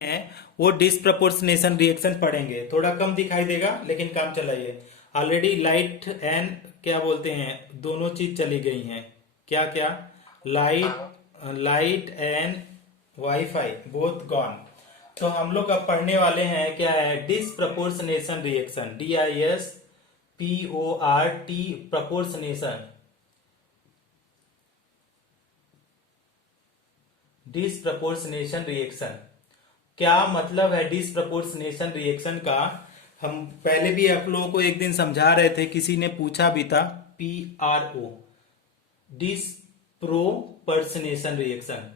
हैं वो disproportionation reaction पढ़ेंगे। थोड़ा कम दिखाई देगा लेकिन काम चलाइए। ऑलरेडी लाइट एंड क्या बोलते हैं दोनों चीज चली गई हैं। क्या क्या? Light and wifi both gone. तो हम लोग अब पढ़ने वाले हैं क्या है disproportionation reaction. DISPORT proportionation. Disproportionation reaction क्या मतलब है? डिसप्रपोर्शनेशन रिएक्शन का हम पहले भी आप लोगों को एक दिन समझा रहे थे, किसी ने पूछा भी था। PRO disproportionation reaction.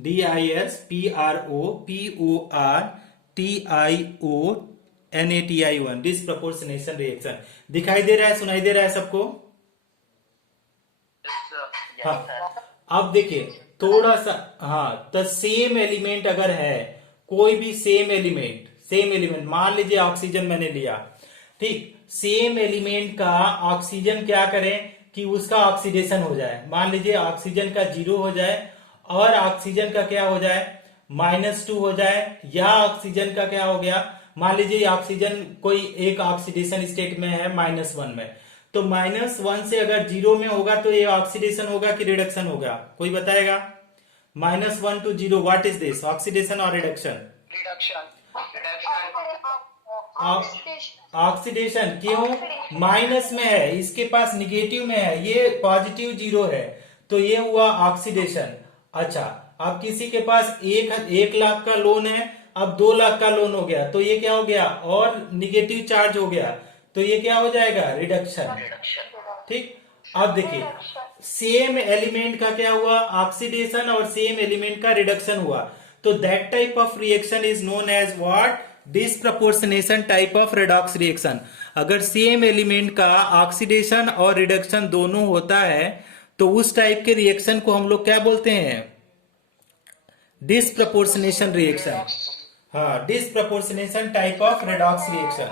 DISPROPORTIONATION disproportionation reaction. दिखाई दे रहा है, सुनाई दे रहा है सबको? हाँ। अब देखिए थोड़ा सा, हाँ, द सेम एलिमेंट अगर है, कोई भी सेम एलिमेंट मान लीजिए ऑक्सीजन मैंने लिया, ठीक। सेम एलिमेंट का ऑक्सीजन क्या करें कि उसका ऑक्सीडेशन हो जाए। मान लीजिए ऑक्सीजन का 0 हो जाए और ऑक्सीजन का क्या हो जाए -2 हो जाए, या ऑक्सीजन का क्या हो गया, मान लीजिए ऑक्सीजन कोई एक ऑक्सीडेशन स्टेट में है -1 में, तो -1 से अगर 0 में होगा तो ये ऑक्सीडेशन होगा कि रिडक्शन होगा? कोई बताएगा? -1 to 0 what is this, oxidation और रिडक्शन? रिडक्शन। ऑक्सीडेशन। क्यों? माइनस में है, इसके पास निगेटिव में है, ये पॉजिटिव 0 है, तो ये हुआ ऑक्सीडेशन। अच्छा, अब किसी के पास 1 लाख का लोन है, अब 2 लाख का लोन हो गया, तो ये क्या हो गया और निगेटिव चार्ज हो गया, तो ये क्या हो जाएगा रिडक्शन। ठीक। अब देखिए सेम एलिमेंट का क्या हुआ ऑक्सीडेशन और सेम एलिमेंट का रिडक्शन हुआ, तो that type of reaction is known as what, disproportionation type of redox reaction. अगर सेम एलिमेंट का ऑक्सीडेशन और रिडक्शन दोनों होता है तो उस टाइप के रिएक्शन को हम लोग क्या बोलते हैं? Disproportionation reaction. हाँ, disproportionation type of redox reaction.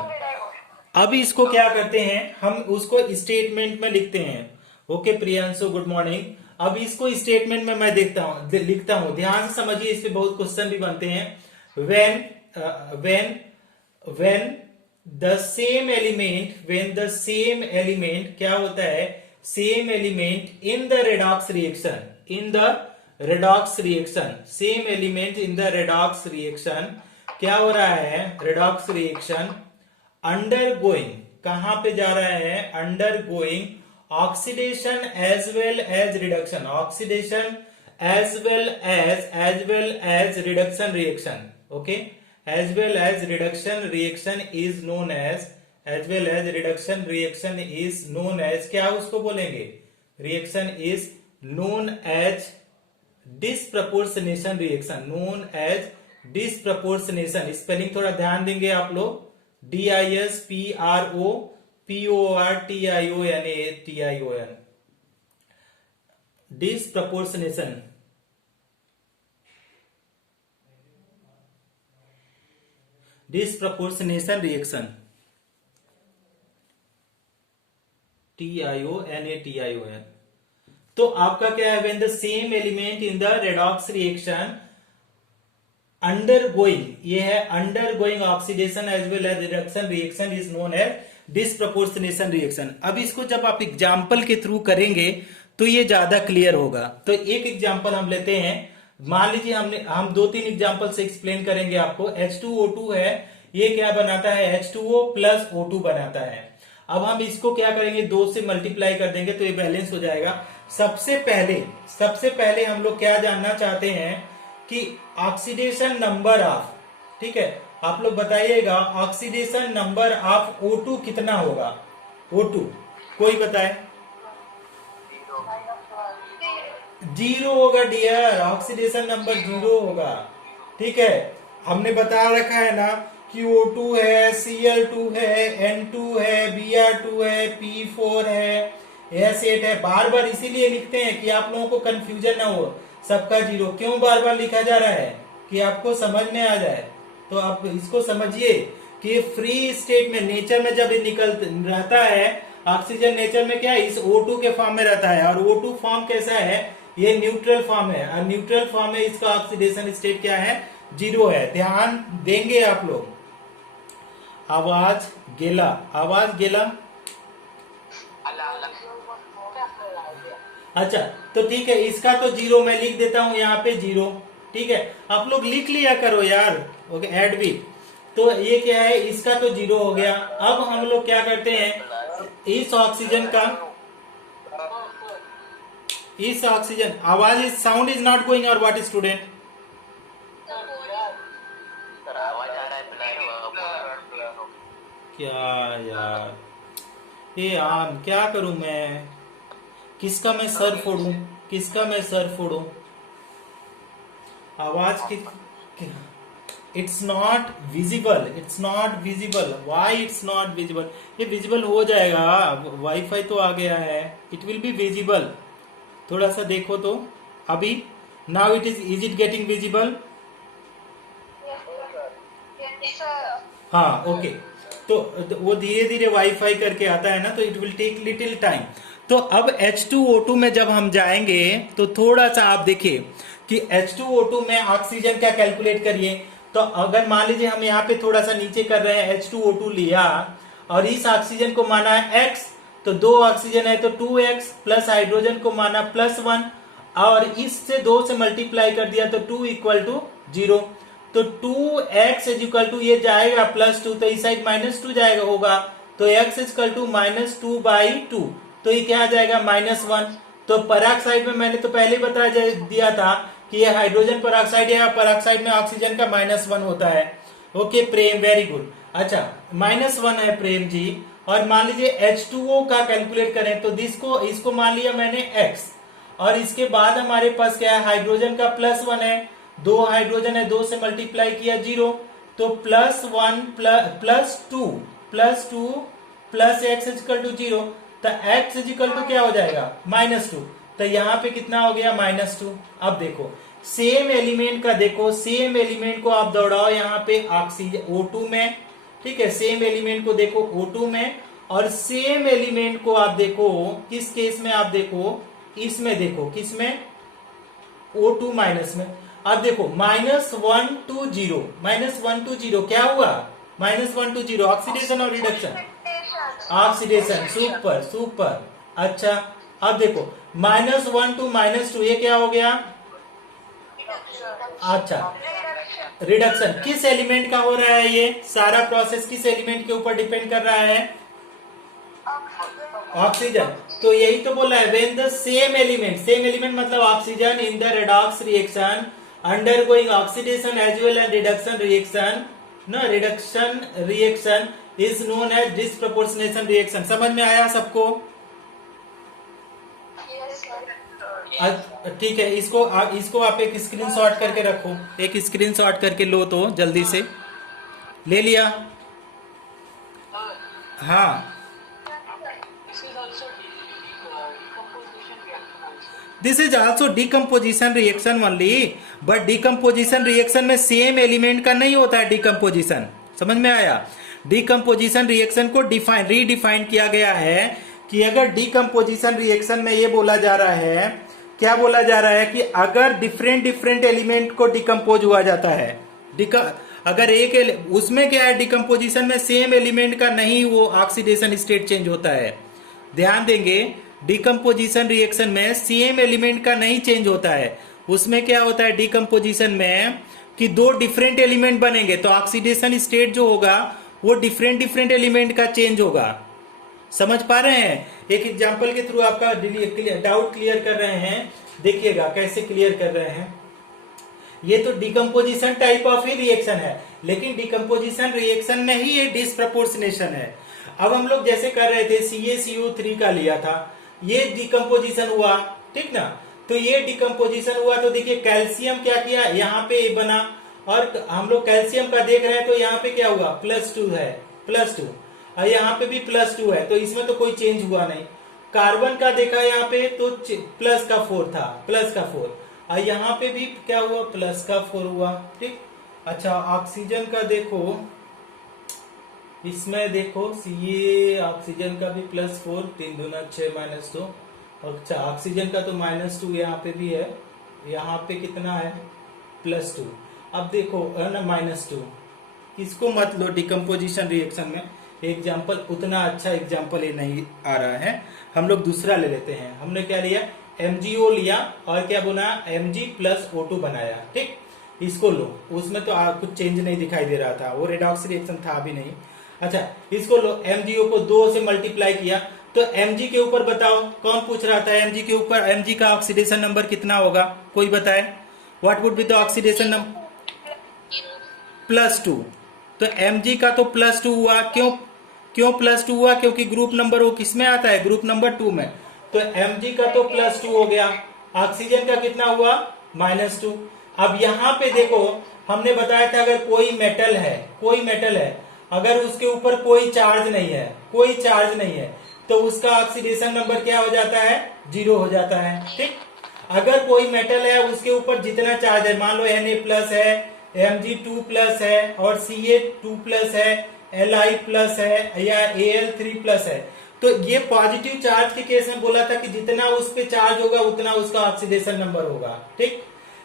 अब इसको क्या करते हैं हम, उसको स्टेटमेंट में लिखते हैं। Okay Priyanshu, good morning. अब इसको स्टेटमेंट में मैं लिखता हूं, ध्यान से समझिए, इस पे बहुत क्वेश्चन भी बनते हैं। when the same element क्या होता है, same element in the redox reaction, same element in the redox reaction क्या हो रहा है, redox reaction undergoing, कहां पे जा रहा है, undergoing oxidation as well as reduction, oxidation as well as reduction reaction, okay, as well as reduction reaction is known as क्या उसको बोलेंगे, reaction is known as disproportionation reaction, known as disproportionation। Spelling थोड़ा ध्यान देंगे आप लोग, DISPROPORTIONATION disproportionation। Disproportionation reaction TIONATION। तो आपका क्या है, when the same element in the redox reaction undergoing, ये है undergoing oxidation as well as reduction reaction is known as disproportionation reaction. अब इसको जब आप एग्जाम्पल के थ्रू करेंगे तो ये ज्यादा क्लियर होगा। तो एक एग्जाम्पल हम लेते हैं, मान लीजिए हम 2-3 एग्जाम्पल से एक्सप्लेन करेंगे आपको। H2O2 है, ये क्या बनाता है, H2O प्लस O2 बनाता है। अब हम इसको क्या करेंगे, 2 से मल्टीप्लाई कर देंगे तो ये बैलेंस हो जाएगा। सबसे पहले हम लोग क्या जानना चाहते हैं कि ऑक्सीडेशन नंबर ऑफ, ठीक है, आप लोग बताइएगा ऑक्सीडेशन नंबर ऑफ O2 कितना होगा। O2 कोई बताए? 0 होगा डियर, ऑक्सीडेशन नंबर 0 होगा। ठीक है, हमने बता रखा है ना कि O2 है, Cl2 है, N2 है, Br2 है, P4 है, S8 है। बार बार इसीलिए लिखते हैं कि आप लोगों को कंफ्यूजन ना हो, सबका 0 क्यों बार बार लिखा जा रहा है कि आपको समझ में आ जाए। तो आप इसको समझिए कि फ्री स्टेट में नेचर में जब ये निकल रहता है, ऑक्सीजन नेचर में क्या है, इस O2 के फॉर्म में रहता है, और O2 फॉर्म कैसा है, ये न्यूट्रल फॉर्म है, और न्यूट्रल फॉर्म में इसका ऑक्सीडेशन स्टेट क्या है, जीरो है, ध्यान देंगे आप लोग। आवाज गेला, आवाज गेला। अच्छा, तो ठीक है, इसका तो जीरो मैं लिख देता हूं यहाँ पे जीरो। ठीक है, आप लोग लिख लिया करो यार। ओके, ऐड भी। तो ये क्या है, इसका तो जीरो हो गया। अब हम लोग क्या करते हैं, इस ऑक्सीजन का, इस ऑक्सीजन, आवाज is, sound is not going और व्हाट स्टूडेंट? क्या यार, ये आम क्या करूं मैं, किसका मैं सर फोड़ूं, किसका मैं सर फोड़ूं? आवाज की, it's not visible, it's not visible, why it's not visible? ये विजिबल हो जाएगा, वाईफाई तो आ गया है, इट विल बी विजिबल। थोड़ा सा देखो तो अभी, now is it getting visible? हाँ, ओके। तो वो धीरे धीरे वाईफाई करके आता है ना, तो it will take little time. तो अब H2O2 में जब हम जाएंगे तो थोड़ा सा आप देखिए कि H2O2 में ऑक्सीजन क्या कैलकुलेट करिए। तो अगर मान लीजिए हम यहाँ पे थोड़ा सा नीचे कर रहे हैं, H2O2 लिया और इस ऑक्सीजन को माना है X, तो दो ऑक्सीजन है तो 2x, प्लस हाइड्रोजन को माना +1, और इससे 2 से मल्टीप्लाई कर दिया तो 2 इक्वल टू 0। तो 2x इज इक्वल टू, ये जाएगा +2, तो इस साइड -2 जाएगा होगा, तो x इज इक्वल टू -2/2, तो ये क्या आ जाएगा -1। तो पराक्साइड में मैंने तो पहले बता दिया था कि ये हाइड्रोजन पराक्साइड है, पराक्साइड में ऑक्सीजन का -1 होता है। ओके प्रेम, वेरी गुड। अच्छा, -1 है प्रेम जी। और मान लीजिए H2O का कैलकुलेट करें तो इसको मान लिया मैंने x, और इसके बाद हमारे पास क्या है, हाइड्रोजन का +1 है, 2 हाइड्रोजन है, 2 से मल्टीप्लाई किया 0, तो +1 +2 प्लस x इक्वल टू 0, तो x इक्वल टू क्या हो जाएगा, -2। तो यहाँ पे कितना हो गया, -2। अब देखो सेम एलिमेंट का, देखो सेम एलिमेंट को आप दौड़ाओ यहाँ पे ऑक्सीजन O2 में, ठीक है, सेम एलिमेंट को देखो O2 में, और सेम एलिमेंट को आप देखो किस केस में, आप देखो इसमें, देखो किसमें, O2 माइनस में। अब देखो -1 to 0, -1 to 0 क्या हुआ, -1 to 0 ऑक्सीडेशन और रिडक्शन, ऑक्सीडेशन, सुपर सुपर। अच्छा, अब देखो -1 to -2 ये क्या हो गया, अच्छा रिडक्शन। किस एलिमेंट का हो रहा है, ये सारा प्रोसेस किस एलिमेंट के ऊपर डिपेंड कर रहा है, ऑक्सीजन। तो यही तो बोला है, व्हेन द सेम एलिमेंट मतलब oxygen in the redox reaction undergoing oxidation as well and reduction reaction, ना reduction reaction is known as disproportionation reaction. समझ में आया सबको? ठीक है, इसको आप एक स्क्रीनशॉट करके रखो, एक स्क्रीनशॉट करके लो तो जल्दी से, ले लिया? हाँ, this is also decomposition reaction only, but decomposition reaction में सेम एलिमेंट का नहीं होता है डिकम्पोजिशन। समझ में आया? डिकम्पोजिशन रिएक्शन को रीडिफाइन किया गया है कि अगर डिकम्पोजिशन रिएक्शन में ये बोला जा रहा है, क्या बोला जा रहा है कि अगर डिफरेंट एलिमेंट को डिकम्पोज हुआ जाता है, अगर एक उसमें क्या है, डिकम्पोजिशन में सेम एलिमेंट का नहीं वो ऑक्सीडेशन स्टेट चेंज होता है। ध्यान देंगे, डिकम्पोजिशन रिएक्शन में सेम एलिमेंट का नहीं चेंज होता है, उसमें क्या होता है डिकम्पोजिशन में कि दो डिफरेंट एलिमेंट बनेंगे, तो ऑक्सीडेशन स्टेट जो होगा वो डिफरेंट एलिमेंट का चेंज होगा। समझ पा रहे हैं? एक एग्जांपल के थ्रू आपका डाउट क्लियर कर रहे हैं, देखिएगा कैसे क्लियर कर रहे हैं। ये तो decomposition type of he reaction है, लेकिन डिकम्पोजिशन रिएक्शन में ही ये डिस्प्रपोर्शनेशन है। अब हम लोग जैसे कर रहे थे CaCO3 का लिया था, ये डिकम्पोजिशन हुआ, ठीक ना? तो ये डिकम्पोजिशन हुआ तो देखिए कैल्शियम क्या किया, यहाँ पे बना, और हम लोग कैल्शियम का देख रहे हैं तो यहाँ पे क्या हुआ, +2 है, +2, और यहाँ पे भी +2 है, तो इसमें तो कोई चेंज हुआ नहीं। कार्बन का देखा यहाँ पे तो +4 था, +4, और यहाँ पे भी क्या हुआ, +4 हुआ, ठीक। अच्छा, ऑक्सीजन का देखो, इसमें देखो ये ऑक्सीजन का भी +4, 3 दूना 6 -2, अच्छा ऑक्सीजन का तो -2 यहाँ पे भी है, यहाँ पे कितना है, +2। अब देखो ना -2, इसको मत लो डिकम्पोजिशन रिएक्शन में। एग्जाम्पल उतना अच्छा एग्जाम्पल ये नहीं आ रहा है, हम लोग दूसरा ले लेते हैं। हमने क्या लिया, MgO लिया और क्या बना, Mg प्लस O2 बनाया। ठीक, इसको लो, उसमें तो कुछ चेंज नहीं दिखाई दे रहा था, वो रेडॉक्स रिएक्शन था भी नहीं। अच्छा, इसको लो, MgO को 2 से मल्टीप्लाई किया तो Mg के ऊपर बताओ, कौन पूछ रहा था Mg के ऊपर, Mg का ऑक्सीडेशन नंबर कितना होगा, कोई बताए, what would be the oxidation number? +2। तो Mg का तो +2 हुआ, क्यों क्यों +2 हुआ, क्योंकि ग्रुप नंबर वो किसमें आता है, ग्रुप नंबर 2 में। तो Mg का तो +2 हो गया, ऑक्सीजन का कितना हुआ, -2। अब यहाँ पे देखो, हमने बताया था अगर कोई मेटल है, अगर उसके ऊपर कोई चार्ज नहीं है, तो उसका ऑक्सीडेशन नंबर क्या हो जाता है, 0 हो जाता है। ठीक, अगर कोई मेटल है उसके ऊपर जितना चार्ज है, मान लो Na+ है, Mg2+ है और Ca2+ है, Li+ है या Al3+ है, तो ये पॉजिटिव चार्ज के केस में बोला था कि जितना उस पे चार्ज होगा उतना उसका ऑक्सीडेशन नंबर होगा। ठीक,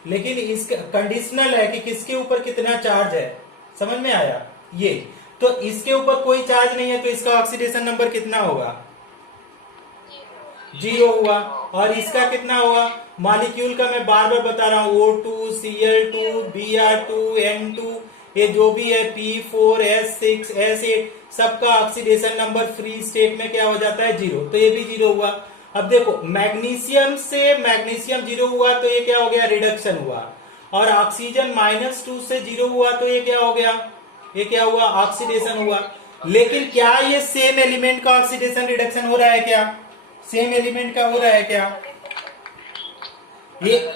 लेकिन इसका कंडीशनल है कि किसके ऊपर कितना चार्ज है, समझ में आया ये। तो इसके ऊपर कोई चार्ज नहीं है तो इसका ऑक्सीडेशन नंबर कितना होगा, 0 हुआ। और इसका कितना होगा, मॉलिक्यूल का मैं बार बार बता रहा हूं, O2, Cl2, Br2, N2, ये जो भी है P4, S6, S8, सबका ऑक्सीडेशन नंबर फ्री स्टेट में क्या हो जाता है, 0। तो ये भी 0 हुआ। अब देखो, मैग्नीशियम से मैग्नीशियम 0 हुआ तो ये क्या हो गया, रिडक्शन हुआ। और ऑक्सीजन -2 से 0 हुआ तो ये क्या हो गया, ये क्या हुआ, ऑक्सीडेशन हुआ। लेकिन क्या ये सेम एलिमेंट का ऑक्सीडेशन रिडक्शन हो रहा है क्या, सेम एलिमेंट का हो रहा है क्या, ये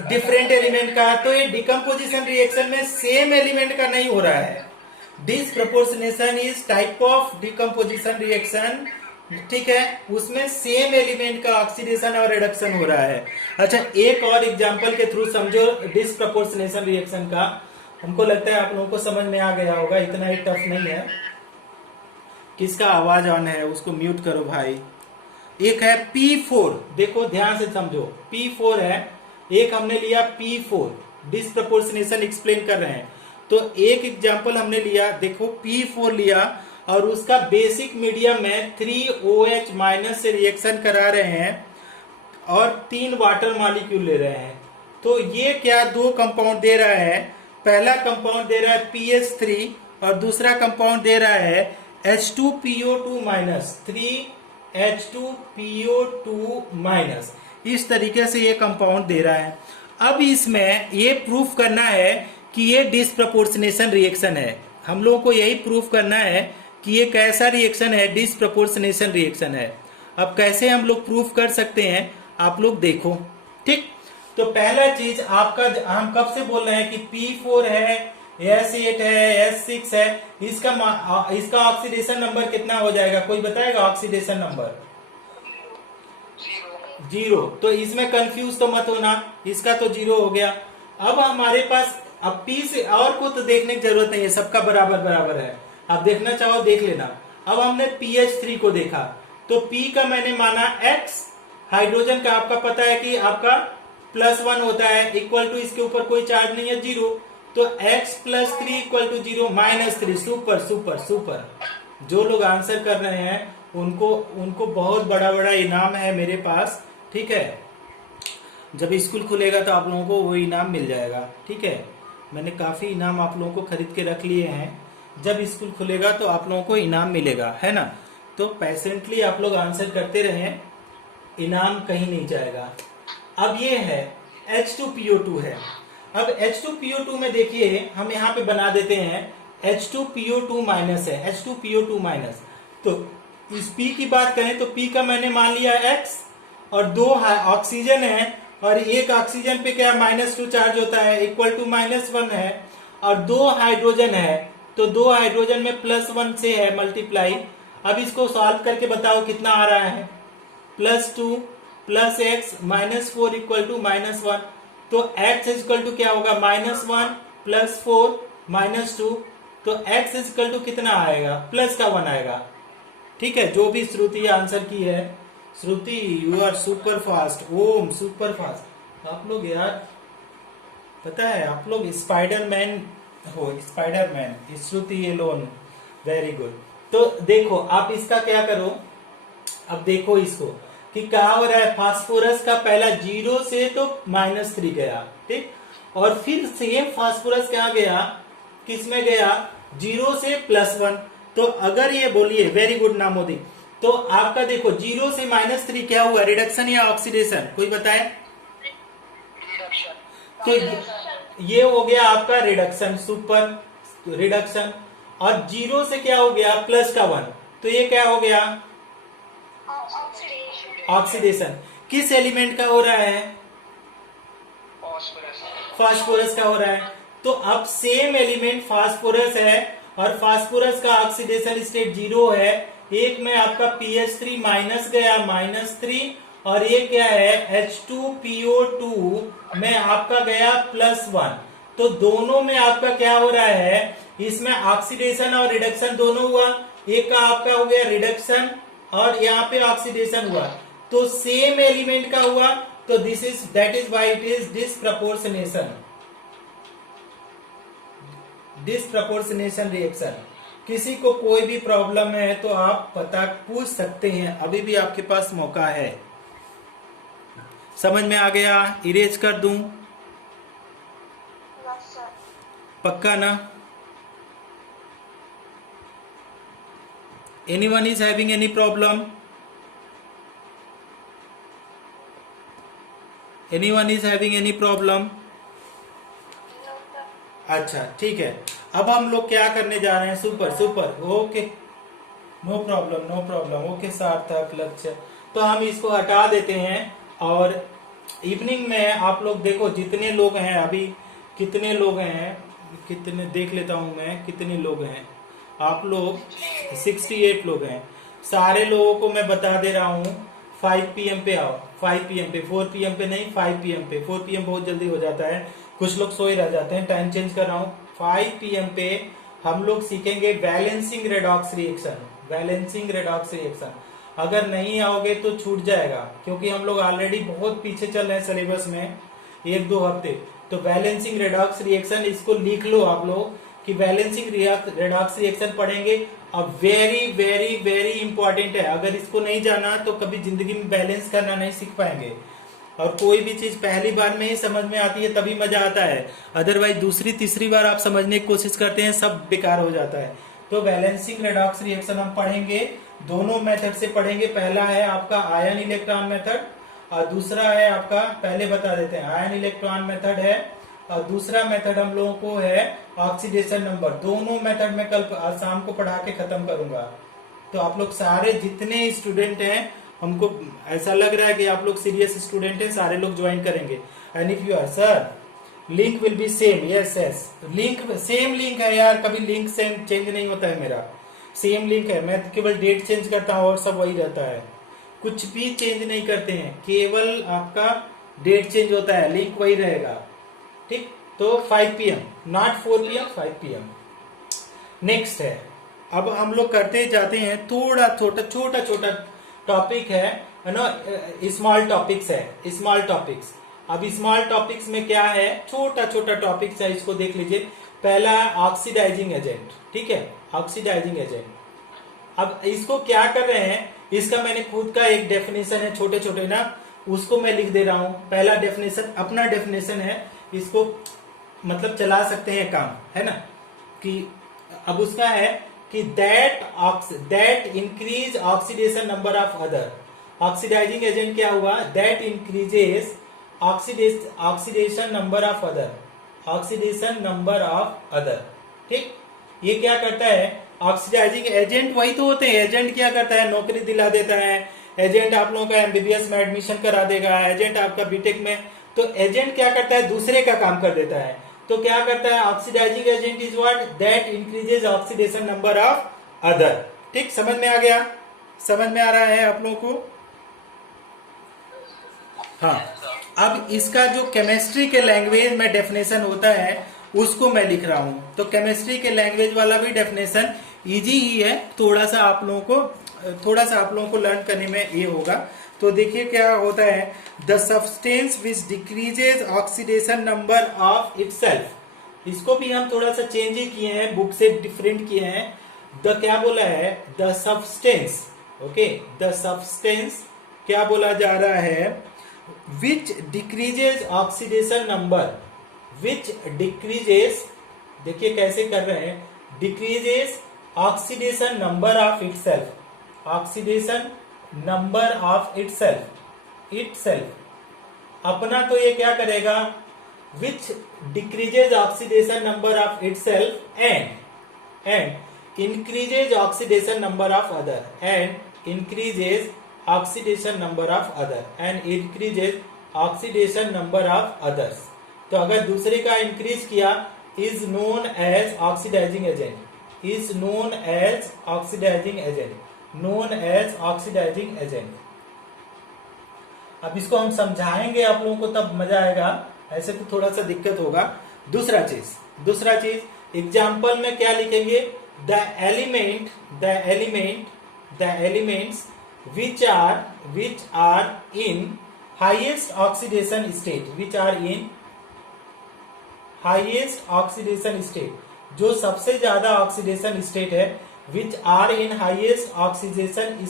डिफरेंट एलिमेंट का। तो ये डिकम्पोजिशन रिएक्शन में सेम एलिमेंट का नहीं हो रहा है। Disproportionation is type of decomposition reaction, ठीक है, उसमें सेम एलिमेंट का ऑक्सीडेशन और रिडक्शन हो रहा है। अच्छा, एक और एग्जांपल के थ्रू समझो डिसप्रपोर्शनेशन रिएक्शन का। हमको लगता है आप लोगों को समझ में आ गया होगा, इतना ही टफ नहीं है। किसका आवाज ऑन है उसको म्यूट करो भाई। एक है P4, देखो ध्यान से समझो, P4 है, एक हमने लिया P4, डिसप्रपोर्शनेशन एक्सप्लेन कर रहे हैं। तो एक एग्जांपल हमने लिया, देखो P4 लिया और उसका बेसिक मीडियम में 3OH- से रिएक्शन करा रहे हैं और 3 वाटर मॉलिक्यूल ले रहे हैं। तो ये क्या दो कंपाउंड दे रहा है, पहला कंपाउंड दे रहा है PH3 और दूसरा कंपाउंड दे रहा है H2PO2-, 3H2PO2-। इस तरीके से ये कंपाउंड दे रहा है। अब इसमें ये प्रूफ करना है कि ये डिसप्रपोर्शनेशन रिएक्शन है। हम लोगों को यही प्रूफ करना है कि ये कैसा रिएक्शन है, डिसप्रपोर्शनेशन रिएक्शन है। अब कैसे हम लोग प्रूफ कर सकते हैं, आप लोग देखो। ठीक, तो पहला चीज आपका, हम कब से बोल रहे हैं कि P4 है, S8 है, S6 है, इसका ऑक्सीडेशन नंबर कितना हो जाएगा, कोई बताएगा ऑक्सीडेशन नंबर? 0। तो इसमें कंफ्यूज तो मत होना, इसका तो 0 हो गया। अब हमारे पास, अब P से और को तो देखने की जरूरत नहीं है, सबका बराबर बराबर है। आप देखना चाहो देख लेना। अब हमने PH3 को देखा, तो P का मैंने माना X, हाइड्रोजन का आपका पता है कि आपका +1 होता है, इक्वल टू इसके ऊपर कोई चार्ज नहीं है, 0। तो X + 3 = 0, -3। Super super super. जो लोग आंसर कर रहे हैं उनको बहुत बड़ा बड़ा इनाम है मेरे पास। ठीक है, जब स्कूल खुलेगा तो आप लोगों को वो इनाम मिल जाएगा। ठीक है, मैंने काफी इनाम आप लोगों को खरीद के रख लिए हैं, जब स्कूल खुलेगा तो आप लोगों को इनाम मिलेगा, है ना। तो पेशेंटली आप लोग आंसर करते रहें, इनाम कहीं नहीं जाएगा। अब ये है H2PO2 है। अब H2PO2 में देखिए, हम यहाँ पे बना देते हैं H2PO2- है, H2PO2-। तो इस P की बात करें तो P का मैंने मान लिया X, और 2 ऑक्सीजन है और एक ऑक्सीजन पे क्या -2 चार्ज होता है, इक्वल टू -1 है। और 2 हाइड्रोजन है, तो 2 हाइड्रोजन में +1 से है मल्टीप्लाई। अब इसको सॉल्व करके बताओ कितना आ रहा है, +2 + x -4 = -1। तो x इक्वल टू क्या होगा, -1 + 4 -2। तो x इक्वल टू कितना आएगा, +1 आएगा। ठीक है, जो भी श्रुति आंसर की है, Shruti you are super fast, Om super fast. आप लोग यार पता है आप लोग स्पाइडरमैन हो, Spiderman, Shruti alone, very good. तो देखो आप इसका क्या करो, अब देखो इसको कि क्या हो रहा है, फास्फोरस का पहला 0 से तो -3 गया, ठीक, और फिर सेम फास्फोरस क्या गया, किस में गया, 0 से +1। तो अगर ये बोलिए, वेरी गुड नामोदी, तो आपका देखो 0 से -3 क्या हुआ, रिडक्शन या ऑक्सीडेशन, कोई बताए? तो ये हो गया आपका रिडक्शन, सुपर रिडक्शन। और 0 से क्या हो गया, +1, तो ये क्या हो गया, ऑक्सीडेशन। किस एलिमेंट का हो रहा है, फास्फोरस का हो रहा है। तो अब सेम एलिमेंट फास्फोरस है और फास्फोरस का ऑक्सीडेशन स्टेट 0 है। एक में आपका PH3 माइनस गया, -3, और ये क्या है, H2PO2 में आपका गया +1। तो दोनों में आपका क्या हो रहा है, इसमें ऑक्सीडेशन और रिडक्शन दोनों हुआ। एक का आपका हो गया रिडक्शन और यहाँ पे ऑक्सीडेशन हुआ, तो सेम एलिमेंट का हुआ। तो that is why it is disproportionation, disproportionation reaction. किसी को कोई भी प्रॉब्लम है तो आप पता पूछ सकते हैं, अभी भी आपके पास मौका है। समझ में आ गया, इरेज कर दूं? पक्का ना? Anyone is having any problem? Anyone is having any problem? अच्छा ठीक है, अब हम लोग क्या करने जा रहे हैं, super super, okay, no problem no problem, okay, Sarthak Lakshya. तो हम इसको हटा देते हैं और इवनिंग में आप लोग देखो जितने लोग हैं, अभी कितने लोग हैं, कितने देख लेता हूं मैं, कितने लोग हैं आप लोग, 68 लोग हैं। सारे लोगों को मैं बता दे रहा हूं 5 PM पे आओ, 5 PM पे, 4 PM पे नहीं, 5 PM पे। 4 PM बहुत जल्दी हो जाता है, कुछ लोग सोए रह जाते हैं, टाइम चेंज कर रहा हूँ। 5 PM पे हम लोग सीखेंगे balancing redox reaction, balancing redox reaction. अगर नहीं आओगे तो छूट जाएगा, क्योंकि हम लोग ऑलरेडी बहुत पीछे चल रहे हैं सिलेबस में, 1-2 हफ्ते। तो बैलेंसिंग रेडॉक्स रिएक्शन इसको लिख लो आप लोग कि बैलेंसिंग रेडॉक्स रिएक्शन पढ़ेंगे। अब वेरी वेरी वेरी इंपॉर्टेंट है, अगर इसको नहीं जाना तो कभी जिंदगी में बैलेंस करना नहीं सीख पाएंगे। और कोई भी चीज पहली बार में ही समझ में आती है तभी मजा आता है, अदरवाइज दूसरी तीसरी बार आप समझने की कोशिश करते हैं सब बेकार हो जाता है। तो बैलेंसिंग रेडॉक्स रिएक्शन हम पढ़ेंगे, दोनों मेथड से पढ़ेंगे। पहला है आपका आयन इलेक्ट्रॉन मेथड और दूसरा है आपका, पहले बता देते हैं, आयन इलेक्ट्रॉन मेथड है और दूसरा मेथड हम लोगों को है ऑक्सीडेशन नंबर। दोनों मेथड में कल शाम को पढ़ा के खत्म करूंगा। तो आप लोग सारे जितने स्टूडेंट हैं, हमको ऐसा लग रहा है कि आप लोग सीरियस स्टूडेंट हैं, सारे लोग ज्वाइन करेंगे। And if you are sir, link will be same, yes yes, link same link है यार, कभी लिंक सेम चेंज नहीं होता है, मेरा सेम लिंक है, मैं केवल डेट चेंज करता हूँ और सब वही रहता है, कुछ भी चेंज नहीं करते हैं, केवल आपका डेट चेंज होता है, लिंक वही रहेगा, ठीक। तो 5 PM, not 4 PM, 5 PM। Next है, अब हम लोग करते जाते हैं, थोड़ा छोटा छोटा छोटा टॉपिक है ना, स्मॉल टॉपिक्स है, स्मॉल टॉपिक्स। अब स्मॉल टॉपिक्स में क्या है, छोटा छोटा टॉपिक्स है, इसको देख लीजिए। पहला है ऑक्सीडाइजिंग एजेंट, ठीक है, ऑक्सीडाइजिंग एजेंट। अब इसको क्या कर रहे हैं, इसका मैंने खुद का एक डेफिनेशन है, छोटे छोटे ना, उसको मैं लिख दे रहा हूं। पहला डेफिनेशन अपना डेफिनेशन है, इसको मतलब चला सकते हैं काम, है ना, कि अब उसका है कि that increase oxidation number of other. Oxidising agent क्या हुआ, that increases oxidation number of other, oxidation number of other, ठीक। ये क्या करता है, ऑक्सीडाइजिंग एजेंट वही तो होते हैं। एजेंट क्या करता है, नौकरी दिला देता है, एजेंट आप लोगों का MBBS में एडमिशन करा देगा, एजेंट आपका बीटेक में, तो एजेंट क्या करता है, दूसरे का काम कर देता है। तो क्या करता है, oxidising agent is what, that increases oxidation number of other, ठीक। समझ में आ गया, समझ में आ रहा है आप लोगों को? हाँ, अब इसका जो केमिस्ट्री के लैंग्वेज में डेफिनेशन होता है उसको मैं लिख रहा हूं। तो केमिस्ट्री के लैंग्वेज वाला भी डेफिनेशन इजी ही है, थोड़ा सा आप लोगों को लर्न करने में ये होगा। तो देखिए क्या होता है, the substance which decreases oxidation number of itself. इसको भी हम थोड़ा सा चेंज ही किए हैं, बुक से डिफरेंट किए हैं। द क्या बोला है, the substance, okay, the substance क्या बोला जा रहा है, विच डिक्रीजेज ऑक्सीडेशन नंबर, विच डिक्रीजेज, देखिए कैसे कर रहे हैं, decreases oxidation number of itself, oxidation number of itself, itself अपना तो ये क्या करेगा, विच decreases oxidation number of itself and increases oxidation number of other, and increases oxidation number of other, and increases oxidation number of others. तो अगर दूसरे का increase किया, is known as oxidising agent, is known as oxidizing agent, known as oxidizing agent। अब इसको हम समझाएंगे आप लोगों को, तब मजा आएगा, ऐसे तो थोड़ा सा दिक्कत होगा। दूसरा चीज एग्जाम्पल में क्या लिखेंगे, the elements which are in highest oxidation state, which are in highest oxidation state, जो सबसे ज्यादा ऑक्सीडेशन स्टेट है, which are in highest oxidation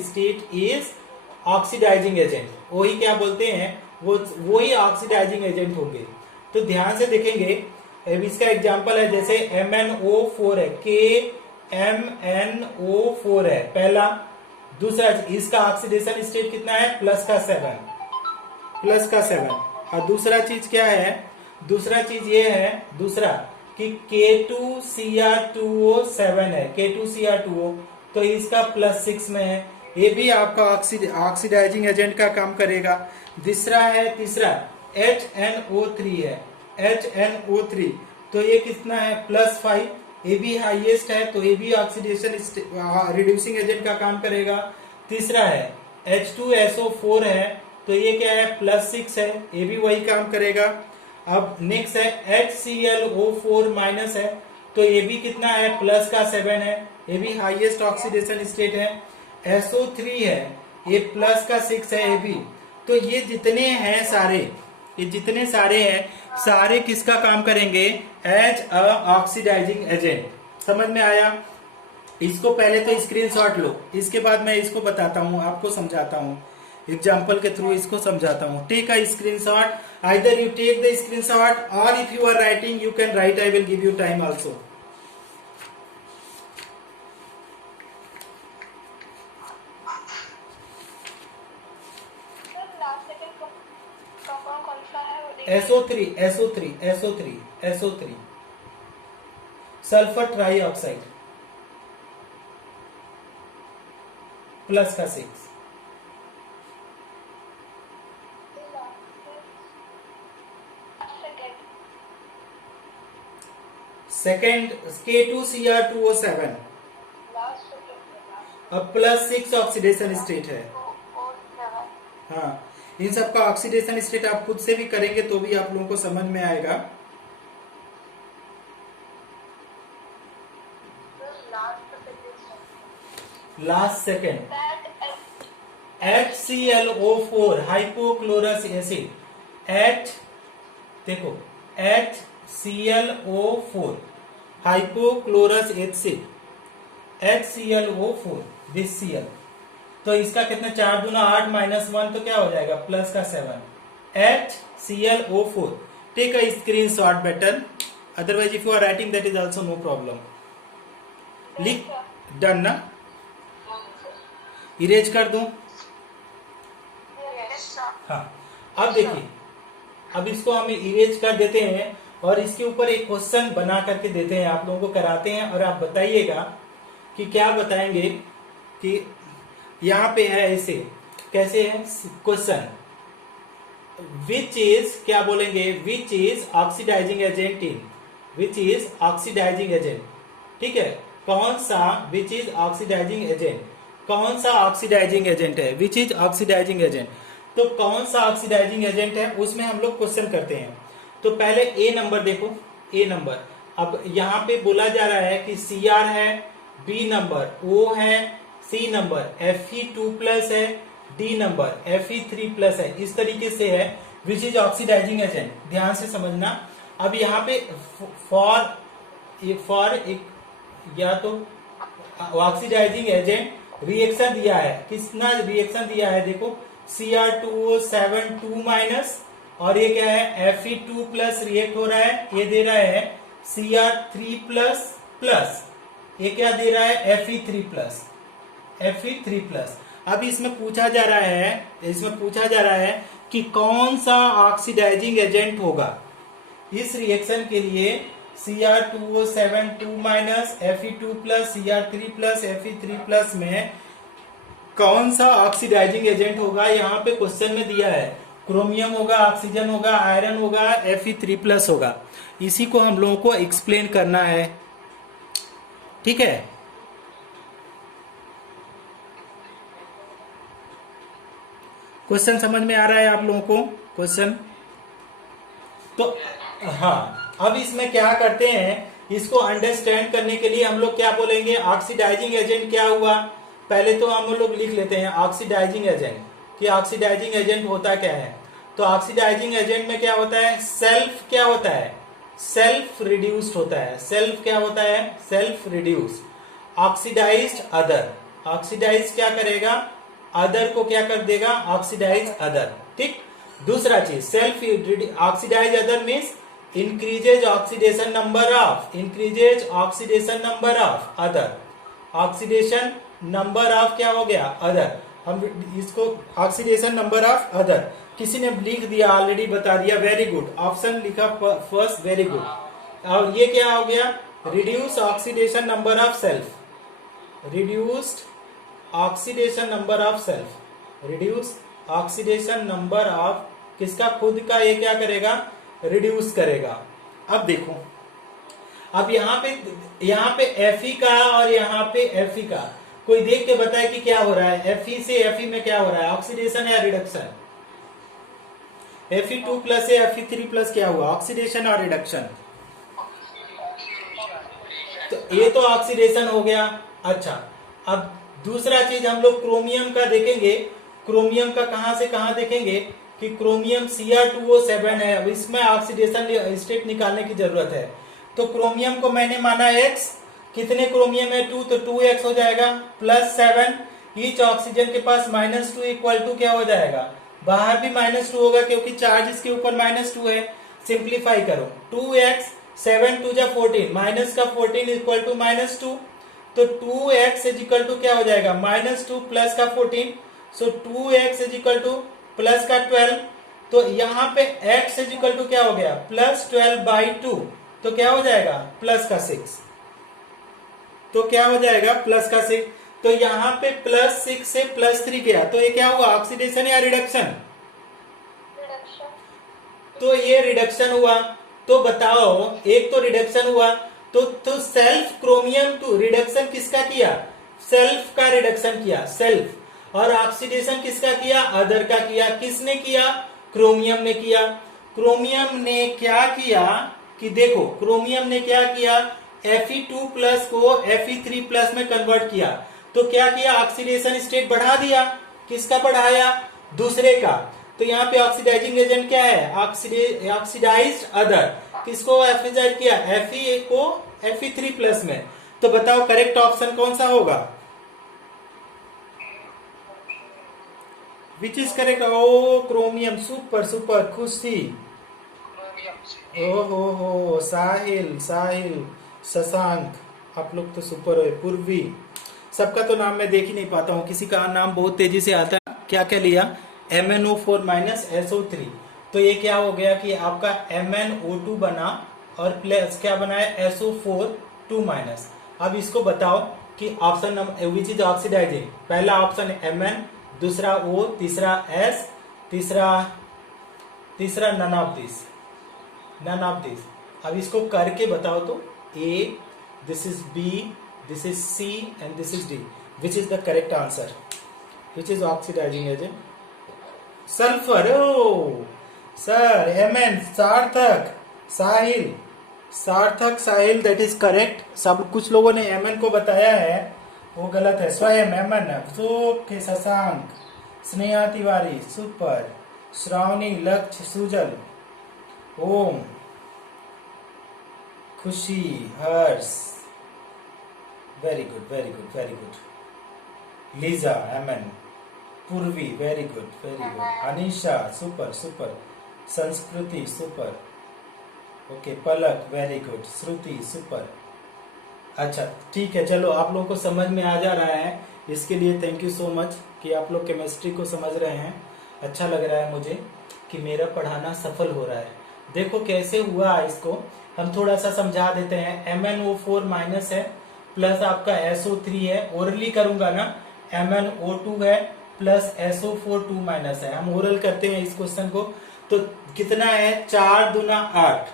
state is oxidising agent. वही क्या बोलते हैं, वही ऑक्सीडाइजिंग एजेंट होंगे। तो ध्यान से देखेंगे, अब इसका एग्जांपल है, जैसे MnO4 है, KMnO4 है पहला। दूसरा, इसका ऑक्सीडेशन स्टेट कितना है, प्लस का 7। और दूसरा चीज क्या है, दूसरा चीज ये है, दूसरा कि K2Cr2O7 है, K2Cr2O, तो इसका +6 में है, ये भी आपका ऑक्सीडाइजिंग एजेंट का काम करेगा। तीसरा HNO3 है, HNO3, तो ये कितना है, +5, ये भी हाईएस्ट है, तो ये भी ऑक्सीडेशन रिड्यूसिंग एजेंट का काम करेगा। तीसरा है H2SO4 है, तो ये क्या है, +6 है, ये भी वही काम करेगा। अब नेक्स्ट है HClO4- है, तो ये भी कितना है, +7 है, ये भी हाईएस्ट ऑक्सीडेशन स्टेट है। SO3 है, ये +6 है, ये भी। तो ये जितने हैं सारे किसका काम करेंगे, एज अ ऑक्सीडाइजिंग एजेंट। समझ में आया? इसको पहले तो स्क्रीनशॉट लो, इसके बाद मैं इसको बताता हूँ, आपको समझाता हूँ, एग्जाम्पल के थ्रू इसको समझाता हूँ। Take a screenshot, either you take the screenshot और if you are writing you can write, I will give you time also. SO3 sulphur trioxide +6। Second K2Cr2O7, अब +6 ऑक्सीडेशन स्टेट है। हाँ, इन सब का ऑक्सीडेशन स्टेट आप खुद से भी करेंगे तो भी आप लोगों को समझ में आएगा। Last second HClO4 hypochlorous acid, देखो HClO4 hypochlorous acid, HClO4 this Cl, तो इसका कितना, 4 दूना 8 -1, तो क्या हो जाएगा, +7 HClO4। Take a screenshot better, otherwise if you are writing that is also no problem. लिख, डन ना, इरेज कर दूं? हाँ, अब देखिए, अब इसको हम इरेज कर देते हैं और इसके ऊपर एक क्वेश्चन बना करके देते हैं, आप लोगों को कराते हैं और आप बताइएगा कि क्या बताएंगे। कि यहाँ पे है ऐसे, कैसे है क्वेश्चन, विच इज, क्या बोलेंगे, which is oxidising agent in, which is oxidising agent, ठीक है, कौन सा, विच इज ऑक्सीडाइजिंग एजेंट, कौन सा ऑक्सीडाइजिंग एजेंट है, विच इज ऑक्सीडाइजिंग एजेंट। तो कौन सा ऑक्सीडाइजिंग एजेंट है, उसमें हम लोग क्वेश्चन करते हैं। तो पहले ए नंबर देखो, ए नंबर, अब यहाँ पे बोला जा रहा है कि Cr है, बी नंबर O है, सी नंबर Fe2+ है, डी नंबर Fe3+ है, इस तरीके से है, विच इज ऑक्सीडाइजिंग एजेंट। ध्यान से समझना। अब यहाँ पे फॉर एक या तो ऑक्सीडाइजिंग एजेंट रिएक्शन दिया है, कितना रिएक्शन दिया है देखो, Cr2O7 2- और ये क्या है Fe2+ रिएक्ट हो रहा है, ये दे रहा है Cr3++, ये क्या दे रहा है Fe3+। अब इसमें पूछा जा रहा है कि कौन सा ऑक्सीडाइजिंग एजेंट होगा इस रिएक्शन के लिए। Cr2O7 2- Fe2+, Cr3+, Fe3+ में कौन सा ऑक्सीडाइजिंग एजेंट होगा। यहाँ पे क्वेश्चन में दिया है क्रोमियम होगा, ऑक्सीजन होगा, आयरन होगा, Fe3+ होगा। इसी को हम लोगों को एक्सप्लेन करना है, ठीक है। क्वेश्चन समझ में आ रहा है आप लोगों को क्वेश्चन? तो हाँ, अब इसमें क्या करते हैं, इसको अंडरस्टैंड करने के लिए हम लोग क्या बोलेंगे, ऑक्सीडाइजिंग एजेंट क्या हुआ। पहले तो हम लोग लिख लेते हैं ऑक्सीडाइजिंग एजेंट, कि ऑक्सीडाइजिंग एजेंट होता क्या है। तो ऑक्सीडाइजिंग एजेंट में क्या होता है, सेल्फ क्या होता है, सेल्फ रिड्यूस्ड होता है। सेल्फ क्या होता है, self reduced. Oxidised other, oxidise क्या करेगा, अदर को क्या कर देगा, ऑक्सीडाइज अदर, ठीक। दूसरा चीज self oxidise other means increases oxidation number of, increases oxidation number of other, oxidation number of क्या हो गया, अदर। हम इसको ऑक्सीडेशन नंबर ऑफ अदर, किसी ने लिख दिया ऑलरेडी, बता दिया, वेरी गुड, ऑप्शन लिखा फर्स्ट, वेरी गुड। और ये क्या हो गया, reduce oxidation number of self, reduced oxidation number of self, reduce oxidation number of किसका, खुद का, ये क्या करेगा, रिड्यूस करेगा। अब देखो, अब यहाँ पे Fe का और यहाँ पे Fe का, कोई देख के बताए कि क्या हो रहा है, Fe से Fe में क्या हो रहा है, ऑक्सीडेशन या रिडक्शन। Fe2+ से Fe3+ क्या हुआ, ऑक्सीडेशन और रिडक्शन। तो ये तो ऑक्सीडेशन हो गया। अच्छा, अब दूसरा चीज हम लोग क्रोमियम का देखेंगे। क्रोमियम का कहां से कहां देखेंगे कि क्रोमियम Cr2O7 है, अब इसमें ऑक्सीडेशन स्टेट निकालने की जरूरत है। तो क्रोमियम को मैंने माना X, कितने क्रोमियम है 2, तो 2X हो जाएगा, +7, ईच ऑक्सीजन के पास -2 इक्वल टू क्या हो जाएगा, बाहर भी -2 होगा क्योंकि चार्ज इसके ऊपर -2 है। सिंप्लीफाई करो, 2X 7 2 14, माइनस का 14 इक्वल टू -2, तो 2X इज इक्वल टू क्या हो जाएगा, -2 प्लस का 14, सो 2X is equal two plus का 12। तो यहाँ पे X इज इक्वल टू क्या हो गया, +12/2, तो क्या हो जाएगा, +6, तो क्या हो जाएगा, +6। तो यहाँ पे +6 से +3 गया, तो ये क्या हुआ, ऑक्सीडेशन या रिडक्शन, तो ये रिडक्शन हुआ। तो बताओ, एक तो रिडक्शन हुआ, तो सेल्फ क्रोमियम टू रिडक्शन किसका किया, सेल्फ का रिडक्शन किया, सेल्फ। और ऑक्सीडेशन किसका किया, अदर का किया। किसने किया, क्रोमियम ने किया। क्रोमियम ने क्या किया कि देखो, क्रोमियम ने क्या किया, Fe2+ को Fe3+ में कन्वर्ट किया। तो क्या किया, ऑक्सीडेशन स्टेट बढ़ा दिया। किसका बढ़ाया, दूसरे का। तो यहाँ पे ऑक्सीडाइजिंग एजेंट क्या है, ऑक्सीडाइज्ड अदर। किसको ऑक्सीडाइज किया, Fe को Fe3+ में। तो बताओ करेक्ट ऑप्शन कौन सा होगा, which is correct. Oh chromium, super super, Khushi, ओ हो साहिल, शशांक, आप लोग तो सुपर हो। पूर्वी, सबका तो नाम मैं देख ही नहीं पाता हूँ, किसी का नाम बहुत तेजी से आता है। क्या क्या लिया, MnO4 - SO3, तो ये क्या हो गया कि आपका MnO2 बना और प्लस क्या बना है, SO4 2-। अब इसको बताओ कि option number which is oxidising, पहला ऑप्शन Mn, दूसरा O, तीसरा S, तीसरा नन ऑफ दिस। अब इसको करके बताओ तो, A, this is B, this is C and this is D, which is the correct answer, which is oxidising agent, sulphur. Oh sir, Hemant, Sarthak, Sahil, that is correct. सब कुछ लोगों ने Mn को बताया है, वो गलत है। Swayam, Eman, K Shashank, Sneha Tiwari, super, Shravani, Lakshya, Sujal, Om, Khushi, Harsh, very good very good very good. Liza, Eman, Purvi, very good very good. Anisha, super super. Sanskriti, super. Okay, Palak, very good. Shruti, super. अच्छा ठीक है, चलो आप लोगों को समझ में आ जा रहा है, इसके लिए थैंक यू सो मच कि आप लोग केमिस्ट्री को समझ रहे हैं। अच्छा लग रहा है मुझे कि मेरा पढ़ाना सफल हो रहा है। देखो कैसे हुआ, इसको हम थोड़ा सा समझा देते हैं। MnO4 माइनस है प्लस आपका SO3 है, ओरली करूंगा ना, MnO2 है प्लस SO4 2 माइनस है। हम ओरल करते हैं इस क्वेश्चन को। तो कितना है, 4 दूना 8।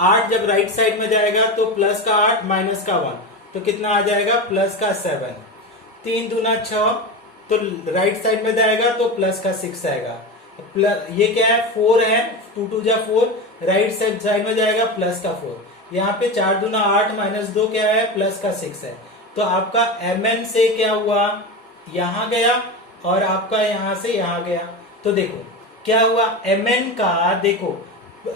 8 जब राइट साइड में जाएगा तो प्लस का 8 माइनस का 1, तो कितना आ जाएगा, प्लस का 7। 3 दूना 6, तो राइट साइड में जाएगा तो प्लस का 6 आएगा। प्लस ये क्या है, 4 है, 2 2 जा 4, राइट साइड में जाएगा प्लस का 4। यहाँ पे 4 दूना 8 माइनस 2 क्या है, प्लस का 6 है। तो आपका Mn से क्या हुआ, यहां गया, और आपका यहां से यहां गया। तो देखो क्या हुआ, Mn का देखो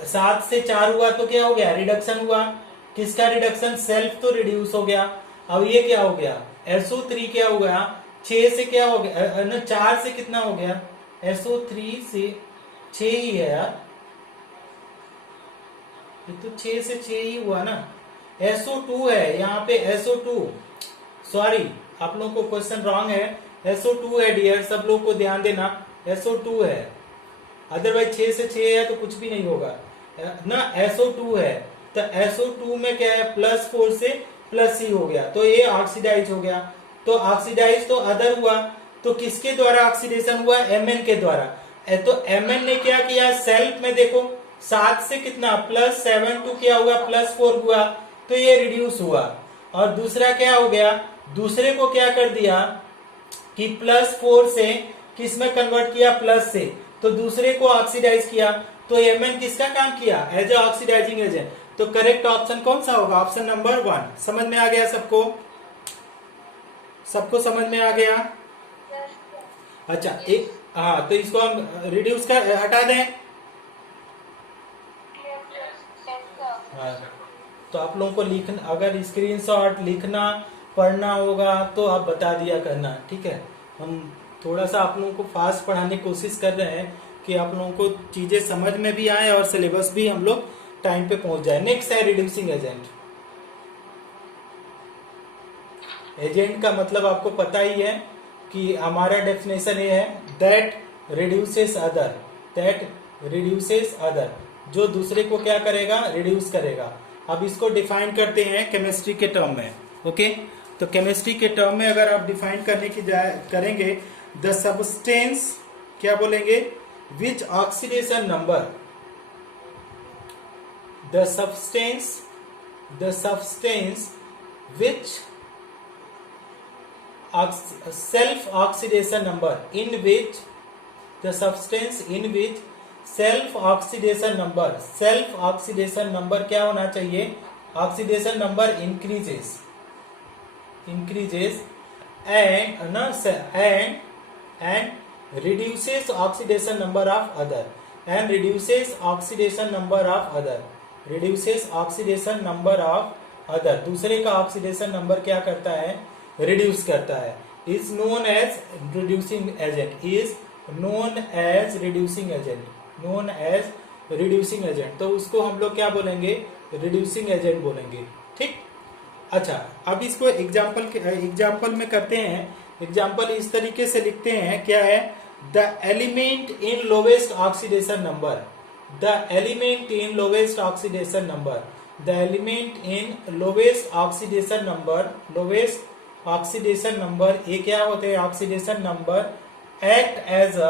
7 से 4 हुआ तो क्या हो गया, रिडक्शन हुआ। किसका रिडक्शन, सेल्फ तो रिड्यूस हो गया। अब ये क्या हो गया, SO3 क्या हो गया, 6 से क्या हो गया ना, 4 से कितना हो गया, SO3 से 6 ही है यार, ये तो 6 से 6 ही हुआ ना। SO2 है यहाँ पे, SO2, सॉरी आप लोगों को क्वेश्चन रॉन्ग है, SO2 है डियर, सब लोग को ध्यान देना, SO2 है, अदरवाइज 6 से 6 है तो कुछ भी नहीं होगा ना। SO2 है, तो SO2 में क्या है, प्लस 4 से प्लस C हो गया, तो ये ऑक्सीडाइज हो गया। तो ऑक्सीडाइज तो अदर हुआ, तो किसके द्वारा ऑक्सीडेशन हुआ, Mn के द्वारा। तो Mn ने क्या किया, सेल्फ में देखो 7 से कितना, प्लस 7 टू क्या हुआ, प्लस 4 हुआ, तो ये रिड्यूस हुआ। और दूसरा क्या हो गया, दूसरे को क्या कर दिया कि प्लस 4 से किस में कन्वर्ट किया, प्लस से, तो दूसरे को ऑक्सीडाइज किया। तो Mn किसका काम किया, एज ए ऑक्सीडाइजिंग एजेंट। तो करेक्ट ऑप्शन कौन सा होगा, ऑप्शन नंबर 1। समझ में आ गया सबको, सबको समझ में आ गया। अच्छा एक, हाँ तो इसको हम रिड्यूस कर हटा दें। हाँ, तो आप लोगों को लिखना, अगर स्क्रीनशॉट लिखना पढ़ना होगा तो आप बता दिया करना, ठीक है। हम थोड़ा सा आप लोगों को फास्ट पढ़ाने की कोशिश कर रहे हैं कि आप लोगों को चीजें समझ में भी आए और सिलेबस भी हम लोग टाइम पे पहुंच जाए। नेक्स्ट है रिड्यूसिंग एजेंट। एजेंट का मतलब आपको पता ही है कि हमारा डेफिनेशन ये है, that reduces other, that reduces other, जो दूसरे को क्या करेगा, रिड्यूस करेगा। अब इसको डिफाइन करते हैं केमिस्ट्री के टर्म में। ओके, तो केमिस्ट्री के टर्म में अगर आप डिफाइन करने की करेंगे, द सब्सटेंस क्या बोलेंगे, which oxidation number, the substance which self oxidation number in which, the substance in which self oxidation number क्या होना चाहिए, oxidation number increases and reduces oxidation number of other, and reduces oxidation number of other, दूसरे का oxidation number क्या करता है, reduce करता है, is known as reducing agent, तो उसको हम लोग क्या बोलेंगे, रिड्यूसिंग एजेंट बोलेंगे, ठीक। अच्छा अब इसको एग्जाम्पल में करते हैं। एग्जाम्पल इस तरीके से लिखते हैं, क्या है, the element in lowest oxidation number, the element in lowest oxidation number, the element in lowest oxidation number, ये क्या होते हैं, oxidation number, act as a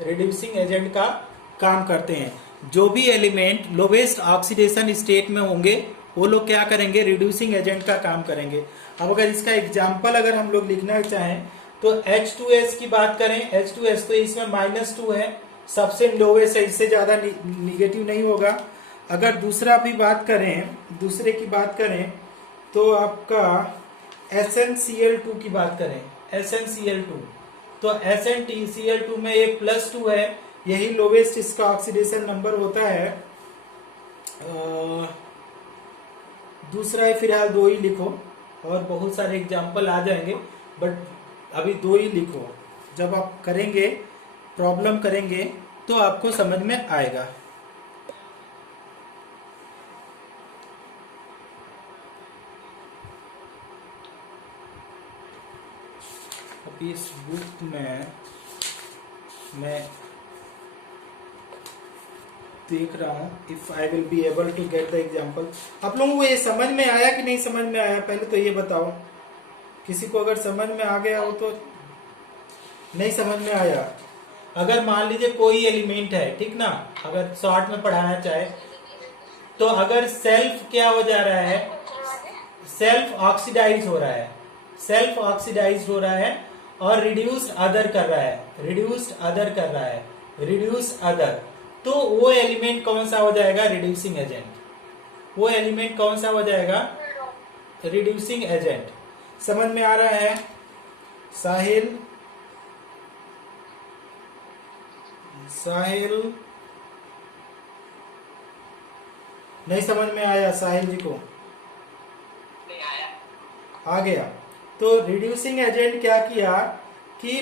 reducing agent का काम करते हैं। जो भी एलिमेंट लोवेस्ट ऑक्सीडेशन स्टेट में होंगे वो लोग क्या करेंगे, रिड्यूसिंग एजेंट का काम करेंगे। अब अगर इसका एग्जाम्पल अगर हम लोग लिखना चाहें तो H2S की बात करें, H2S तो इसमें -2 है, सबसे लोवेस्ट है, इससे ज्यादा निगेटिव नहीं होगा। अगर दूसरा भी बात करें, दूसरे की बात करें तो आपका SnCl2 की बात करें, SnCl2, तो SnCl2 में ये +2 है, यही लोवेस्ट इसका ऑक्सीडेशन नंबर होता है। दूसरा है, फिलहाल 2 ही लिखो, और बहुत सारे एग्जाम्पल आ जाएंगे, बट अभी 2 ही लिखो। जब आप करेंगे, प्रॉब्लम करेंगे, तो आपको समझ में आएगा। अभी इस बुक में मैं देख रहा हूं, if I will be able to get the example. आप लोगों को ये समझ में आया कि नहीं समझ में आया, पहले तो ये बताओ। किसी को अगर समझ में आ गया हो तो, नहीं समझ में आया, अगर मान लीजिए कोई एलिमेंट है, ठीक ना, अगर शॉर्ट में पढ़ाना चाहे तो अगर सेल्फ क्या हो जा रहा है, सेल्फ ऑक्सीडाइज हो रहा है, सेल्फ ऑक्सीडाइज हो रहा है और रिड्यूस्ड अदर कर रहा है, रिड्यूस्ड अदर कर रहा है, रिड्यूस्ड अदर, तो वो एलिमेंट कौन सा हो जाएगा, रिड्यूसिंग एजेंट। वो एलिमेंट कौन सा हो जाएगा, रिड्यूसिंग एजेंट। समझ में आ रहा है साहिल? साहिल नहीं समझ में आया? साहिल जी को नहीं आया, आ गया। तो रिड्यूसिंग एजेंट क्या किया कि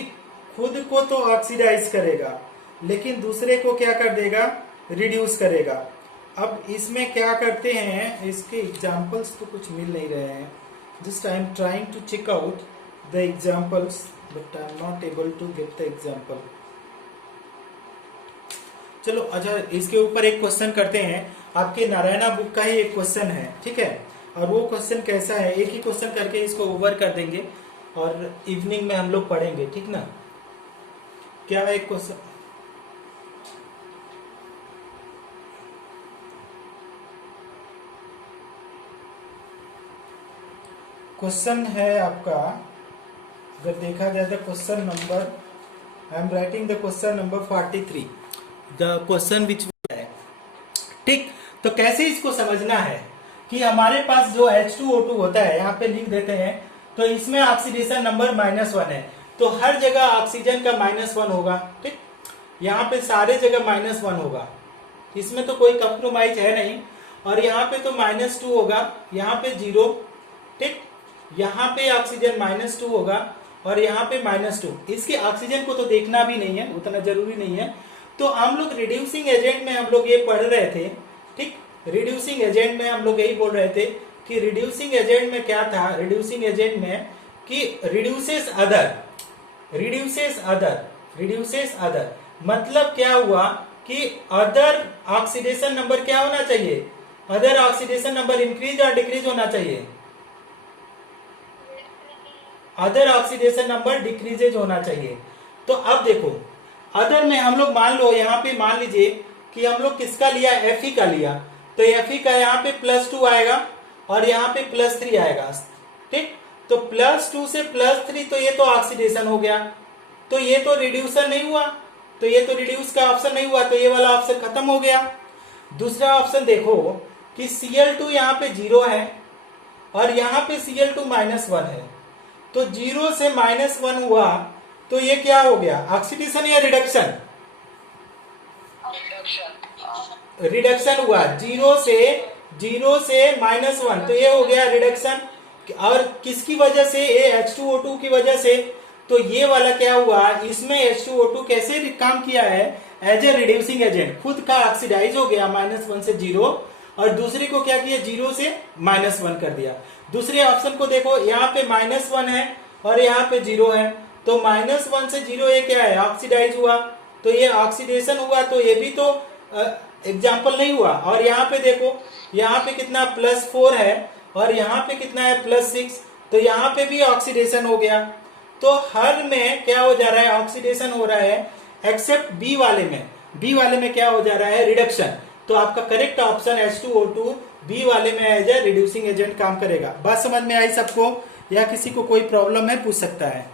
खुद को तो ऑक्सीडाइज करेगा, लेकिन दूसरे को क्या कर देगा, रिड्यूस करेगा। अब इसमें क्या करते हैं, इसके एग्जांपल्स तो कुछ मिल नहीं रहे हैं। Just I am trying to check out the examples, but I am not able to get the example. चलो अच्छा, इसके ऊपर एक क्वेश्चन करते हैं। आपके नारायणा बुक का ही एक क्वेश्चन है, ठीक है, और वो क्वेश्चन कैसा है, एक ही क्वेश्चन करके इसको ओवर कर देंगे और इवनिंग में हम लोग पढ़ेंगे, ठीक ना। क्या है क्वेश्चन? क्वेश्चन है आपका, अगर देखा जाए तो question number, I am writing the question number 43, the question which है, ठीक। तो कैसे इसको समझना है कि हमारे पास जो H2O2 होता है, यहाँ पे लिख देते हैं, तो इसमें ऑक्सीडेशन नंबर -1 है, तो हर जगह ऑक्सीजन का -1 होगा, ठीक। यहाँ पे सारे जगह -1 होगा, इसमें तो कोई कंप्रोमाइज है नहीं। और यहाँ पे तो -2 होगा, यहाँ पे 0, ठीक। यहाँ पे ऑक्सीजन -2 होगा और यहाँ पे -2। इसके ऑक्सीजन को तो देखना भी नहीं है, उतना जरूरी नहीं है। तो हम लोग रिड्यूसिंग एजेंट में हम लोग ये पढ़ रहे थे, ठीक। रिड्यूसिंग एजेंट में हम लोग यही बोल रहे थे कि रिड्यूसिंग एजेंट में क्या था, रिड्यूसिंग एजेंट में कि reduces other, reduces other, reduces other, मतलब क्या हुआ कि अदर ऑक्सीडेशन नंबर क्या होना चाहिए, अदर ऑक्सीडेशन नंबर इंक्रीज और डिक्रीज होना चाहिए, अदर ऑक्सीडेशन नंबर डिक्रीजेज होना चाहिए। तो अब देखो, अदर में हम लोग मान लो, यहाँ पे मान लीजिए कि हम लोग किसका लिया, Fe का लिया, तो Fe का यहाँ पे +2 आएगा और यहाँ पे +3 आएगा, ठीक। तो +2 से +3, तो ये तो ऑक्सीडेशन हो गया, तो ये तो रिड्यूसर नहीं हुआ, तो ये तो रिड्यूस का ऑप्शन नहीं हुआ, तो ये वाला ऑप्शन खत्म हो गया। दूसरा ऑप्शन देखो कि Cl2 यहाँ पे 0 है और यहाँ पे Cl2 -1 है, तो 0 से -1 हुआ, तो ये क्या हो गया, ऑक्सीडेशन या रिडक्शन? रिडक्शन हुआ। 0 से -1, तो ये हो गया रिडक्शन। और किसकी वजह से, ये H2O2 की वजह से, तो ये वाला क्या हुआ, इसमें H2O2 कैसे काम किया है, एज ए रिड्यूसिंग एजेंट, खुद का ऑक्सीडाइज हो गया -1 से 0, और दूसरे को क्या किया, 0 से -1 कर दिया। दूसरे ऑप्शन को देखो, यहाँ पे -1 है और यहाँ पे 0 है, तो -1 से 0 ये क्या है, ऑक्सीडाइज हुआ, तो ये ऑक्सीडेशन हुआ, तो ये भी तो एग्जाम्पल नहीं हुआ। और यहाँ पे देखो, यहाँ पे कितना +4 है और यहाँ पे कितना है +6, तो यहाँ पे भी ऑक्सीडेशन हो गया। तो हर में क्या हो जा रहा है, ऑक्सीडेशन हो रहा है, एक्सेप्ट बी वाले में, बी वाले में क्या हो जा रहा है, रिडक्शन। तो आपका करेक्ट ऑप्शन H2O2 बी वाले में एज ए रिड्यूसिंग एजेंट काम करेगा। बात समझ में आई सबको, या किसी को कोई प्रॉब्लम है पूछ सकता है।